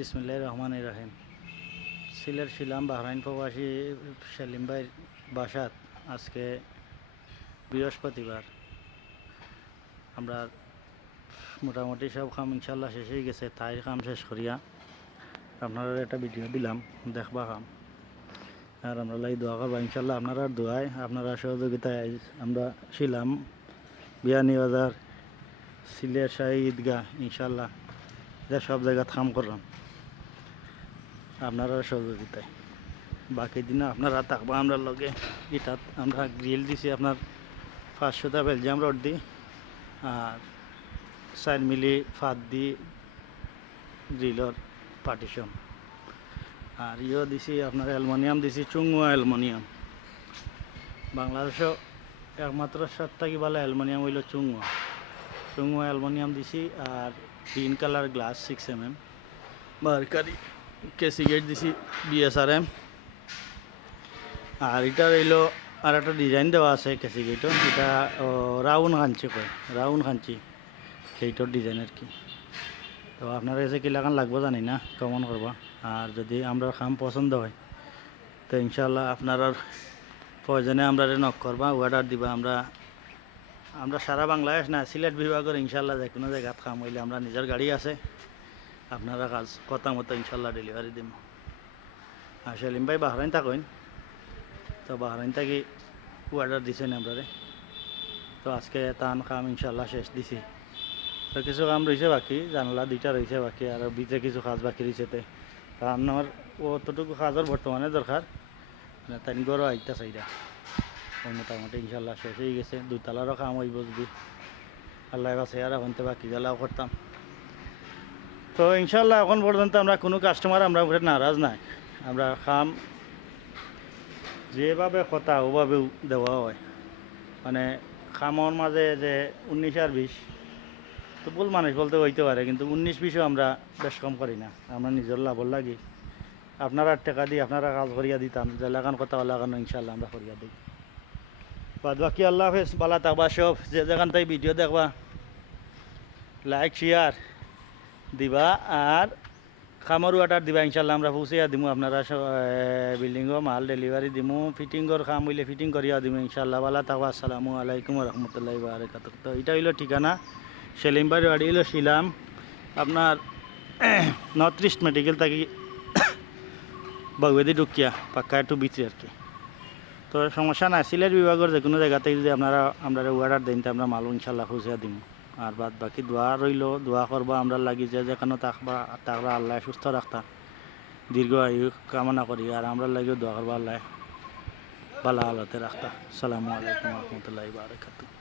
বিসমিল্লাহির রহমানির রহিম। সিলেট ছিলাম বাহরাইন প্রবাসী সেলিম ভাইয়ের বাসাত। আজকে বৃহস্পতিবার। আমরা মোটামুটি সব কাম ইনশাল্লাহ শেষ হয়ে গেছে। তাই কাম শেষ করিয়া আপনারা একটা ভিডিও দিলাম, দেখবা কাম। আর আমরা লাই দোয়া করবা ইনশাল্লাহ। আপনারা দোয়ায়, আপনারা সহযোগিতায় আমরা ছিলাম বিয়ানীবাজার সিলেট শাহী ঈদগাহ ইনশাল্লাহ সব জায়গা কাম করলাম আপনারা সহযোগিতায়। বাকি দিনে আপনারা থাকবা আমরা লগে। এটাত আমরা গ্রিল দিছি আপনার 500টা বেলজিয়াম রড দি, আর 4 মিলি ফাত দি গ্রিলর পার্টিশন। আর ইও দিছি আপনার অ্যালুমিনিয়াম দিছি, চুঙ্গুয়া অ্যালুমিনিয়াম। বাংলাদেশও একমাত্র সব থাকি ভালো অ্যালুমিনিয়াম হইল চুঙ্গুয়া অ্যালুমিনিয়াম দিছি। আর green colour glass 6mm mercury কেসি গেট দিছি BSRM। আর এটা রইল আর একটা ডিজাইন দেওয়া আছে কেসি গেটও, এটা রাউন্ড খাঞ্চি কয়, রাউন্ড খাঞ্চি সেইটার ডিজাইন আর কি। তো আপনার কাছে কিলাখান লাগবো জানি না, কমন করবা। আর যদি আমরা খাম পছন্দ হয় তো ইনশাল্লাহ আপনার প্রয়োজনে আমরা নক করবা, অর্ডার দিবা। আমরা সারা বাংলাদেশ না, সিলেট বিভাগের ইনশাল্লাহ যে কোনো জায়গাত খাম হইলে আমরা নিজের গাড়ি আছে, আপনারা কাজ কথা মতো ইনশাল্লাহ ডেলিভারি দিম। আর সেলিম ভাই বাহরাইন থাকেন, তো বাহরাইন থাকি অর্ডার দিছেন আপনারে। তো আজকে তান কাম ইনশাল্লাহ শেষ দিছি। তো কিছু কাম রয়েছে বাকি, জানলা 2টা রয়েছে বাকি, আর ভিতরে কিছু কাজ বাকি রয়েছে। আমার অতটুকু কাজের বর্তমানে দরকার, মানে তাই গরো আইতা চাইরা মোটামুটি ইনশাল্লাহ শেষ হয়ে গেছে। 2 তালারও কাম হইব যদি আল্লাহ কাছে, আর এখন তো বাকি গেলাও করতাম। তো ইনশাল্লাহ এখন পর্যন্ত আমরা কোনো কাস্টমার আমরা উপরে নারাজ নাই। আমরা কাম যেভাবে কথা ওভাবেও দেওয়া হয়, মানে খামর মাঝে যে 19 আর 20 তো ভুল মানুষ বলতে হইতে পারে, কিন্তু 19-20ও আমরা বেশ কম করি না। আমরা নিজের লাভর লাগি আপনারা টাকা দিয়ে আপনারা কাজ করিয়া দিতাম, যে লাগান কথা লাগানো ইনশাল্লাহ আমরা করিয়া দিই। বাদ বাকি আল্লাহ হাফেজ, বালা থাকবা সব। যে যেখান থেকে ভিডিও দেখবা লাইক শেয়ার দিবা, আর খামর অর্ডার দিবা ইনশাল্লাহ আমরা পৌঁছাইয়া দিমু। আপনারা বিল্ডিংও মাল ডেলিভারি দিমু, ফিটিংর কাম হইলে ফিটিং করিয়া দিমু ইনশাল্লাহ। বালা থাকবা। আসসালামু আলাইকুম রহমতুল্লাহি ওয়া বারাকাতুহু। তো এটা হইল ঠিকানা সেলিম ভাই বাড়ি হইল ছিলাম আপনার নর্থ ইস্ট মেডিকেল থাকি বাগুয়েদি ঢুকিয়া পাক্কা একটু ভিতরে আর কি। তো সমস্যা নাই, সিলেট বিভাগের যে কোনো জায়গাতে যদি আপনারা অর্ডার দেন তো আমরা মাল ইনশাল্লাহ পৌঁছে দিম। আর বাদ বাকি দোয়া রইল, দোয়া করবা আমরা লাগি যে যেখানে তাকবা আল্লাহ সুস্থ রাখতা, দীর্ঘ আয়ু কামনা করি। আর আমরা লাগিও দোয়া করবা আল্লাহ ভালো হালতে রাখতা। আসসালামু আলাইকুম রহমতুল্লাহি ওয়া বারাকাতুহু।